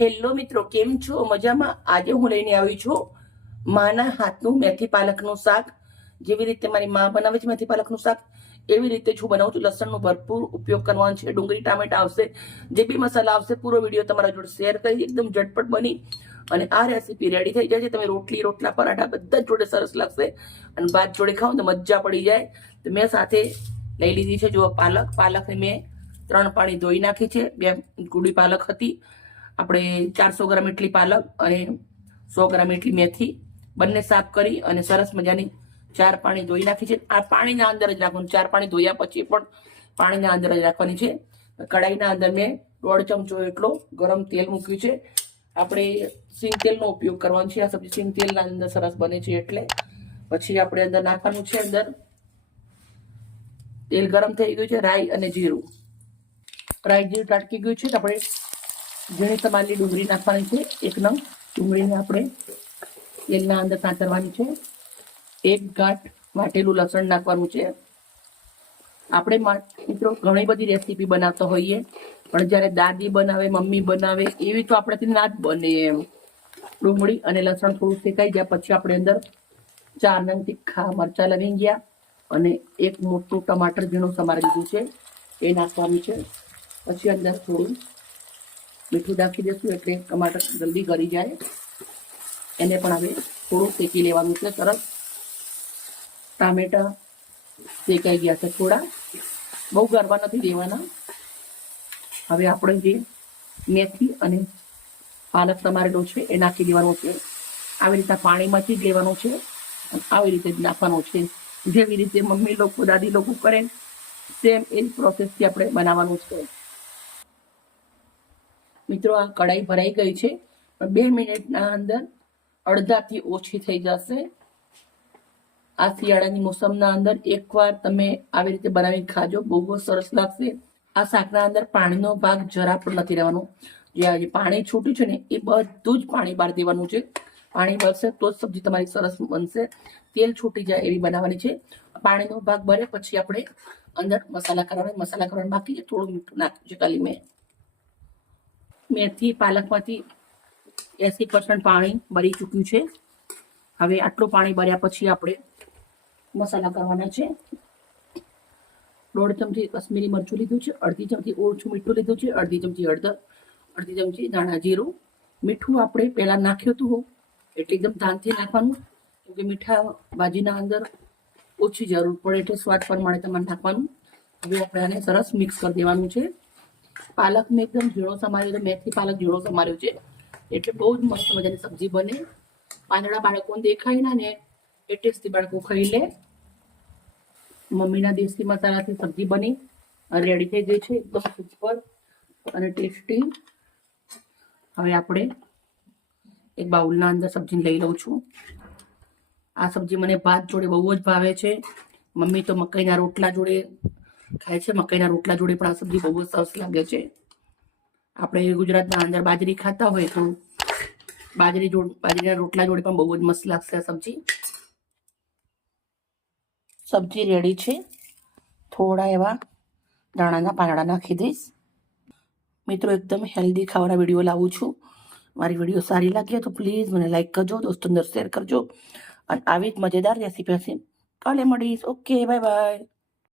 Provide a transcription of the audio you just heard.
Hello મિત્રો, કેમ છો? મજામાં? આજે હું લઈને આવી છું માના હાથનું મેથી પાલકનું શાક. જેવી રીતે મારી માં બનાવે છે મેથી પાલકનું શાક, એવી રીતે છું બનાવું છું. લસણનો ભરપૂર ઉપયોગ કરવાનો છે. ડુંગળી, ટામેટા આવશે, જે બી મસાલા આવશે, પૂરો વીડિયો તમારા જોડે શેર કરી એકદમ ઝટપટ બની અને આ રેસીપી રેડી થઈ જાય છે. તમે રોટલી, રોટલા, પરાઠા બધા જોડે સરસ લાગશે અને ભાત જોડે ખાઓ તો મજા પડી જાય. તો મેં સાથે લઈ લીધી છે. જો પાલક. પાલકને મેં ત્રણ પાણી ધોઈ નાખી છે. બે ગુડી પાલક હતી. આપણે ચારસો ગ્રામ એટલી પાલક અને સો ગ્રામ એટલી મેથી બંને સાફ કરી અને સરસ મજાની ચાર પાણી ધોઈ નાખી છે. આ પાણીના અંદર જ રાખવાનું. ચાર પાણી ધોયા પછી પણ પાણીના અંદર જ રાખવાની છે. કડાઈના અંદર મેં દોઢ ચમચો એટલો ગરમ તેલ મૂક્યું છે. આપણે સિંગ તેલનો ઉપયોગ કરવાનો છે. આ સબ્જી સિંગ તેલના અંદર સરસ બને છે એટલે પછી આપણે અંદર નાખવાનું છે અંદર. તેલ ગરમ થઈ ગયું છે, રાઈ અને જીરું. રાઈ જીરું ટાટકી ગયું છે આપણે ઝીણી તમારી ડુંગળી નાખવાની છે, એક નંગ ડુંગળીને આપણે તેલના અંદર કાતરવાની છે. એક ગાંઠ વાટેલું લસણ નાખવાનું છે. આપણે મિત્રો, ઘણી બધી રેસીપી બનાવતા હોઈએ, પણ જ્યારે દાદી બનાવે, મમ્મી બનાવે, એવી તો આપણાથી ના જ બને એમ. ડુંગળી અને લસણ થોડું શેકાઈ ગયા પછી આપણે અંદર ચાર નંગ તીખા મરચાં લવી ગયા અને એક મોટું ટમાટર ઝીણું સમારી લીધું છે. એ નાખવાનું છે. પછી અંદર થોડું મીઠું નાખી દઈશું એટલે ટમાટર જલ્દી ગળી જાય. એને પણ હવે થોડું શેકી લેવાનું છે સરસ ટામેટા શેકાઈ ગયા છે થોડા. બહુ ગરબા નથી દેવાના. હવે આપણે જે મેથી અને પાલક સમારેલો છે એ નાખી દેવાનો છે. આવી રીતના પાણીમાંથી જ લેવાનો છે. આવી રીતે જ નાખવાનો છે. જેવી રીતે મમ્મી લોકો, દાદી લોકો કરે સેમ એ પ્રોસેસથી આપણે બનાવવાનું છે. મિત્રો, આ કઢાઈ ભરાઈ ગઈ છે. પણ બે મિનિટના અંદર અડધાથી ઓછી થઈ જશે. આ શિયાળાની મોસમના અંદર એકવાર તમે આવી રીતે બનાવી ખાજો. બહુ જ સરસ લાગશે. આ શાકના અંદર પાણીનો ભાગ જરા પણ નથી રહેવાનો. જે પાણી છૂટ્યું છે ને, એ બધું જ પાણી બહાર દેવાનું છે. પાણી બળશે તો જ સબ્જી તમારી સરસ બનશે. તેલ છૂટી જાય એવી બનાવવાની છે. પાણીનો ભાગ ભરે પછી આપણે અંદર મસાલા કરવાના. મસાલા કરવાનું બાકી છે. થોડું મીઠું નાખ્યું છે ખાલી મેં. મેથી પાલકમાંથી એસી પર્સન્ટ પાણી ભરી ચૂક્યું છે. હવે આટલું પાણી ભર્યા પછી આપણે મસાલા કરવાના છે. દોઢ ચમચી કશ્મીરી મરચું લીધું છે, અડધી ચમચી ઓછું મીઠું લીધું છે, અડધી ચમચી હળદર, અડધી ચમચી ધાણા જીરું. મીઠું આપણે પહેલાં નાખ્યું હતું એટલે એકદમ ધ્યાનથી નાખવાનું, કેમકે મીઠા ભાજીના અંદર ઓછી જરૂર પડે એટલે સ્વાદ પ્રમાણે તમારે નાખવાનું. હવે આપણે આને સરસ મિક્સ કરી દેવાનું છે. પાલક મેં એકદમ ઝીણો સમાર્યો છે. મેથી પાલક ઝીણો સમાર્યો છે. એટલે બહુ જ મસ્ત મજાની સબ્જી બને. પાંદડા બાળકોને દેખાય ના ને, એ ટેસ્ટી બાળકો ખાઈ લે. મમ્મીના દેશી મસાલાથી સબ્જી બની. રેડી થઈ ગઈ છે. એકદમ સુપર અને ટેસ્ટી. હવે આપણે એક બાઉલના અંદર સબ્જી લઈ લઉં છું. આ સબ્જી મને ભાત જોડે બહુ જ ભાવે છે. મમ્મી તો મકાઈના રોટલા જોડે ખાય છે. મકાઈના રોટલા જોડે પણ આ સબ્જી બહુ જ સરસ લાગે છે. આપણે ગુજરાતના અંદર બાજરી ખાતા હોય તો બાજરી જોડ, બાજરીના રોટલા જોડે પણ બહુ જ મસ્ત લાગશે આ સબ્જી. સબ્જી રેડી છે. થોડા એવા દાણાના પાંદડા નાખી દઈશ. મિત્રો, એકદમ હેલ્ધી ખાવાના વીડિયો લાવું છું. મારી વીડિયો સારી લાગી તો પ્લીઝ મને લાઈક કરજો દોસ્તો અંદર શેર કરજો. અને આવી જ મજેદાર રેસીપી હશે. કાલે મળીશ. Okay, bye bye.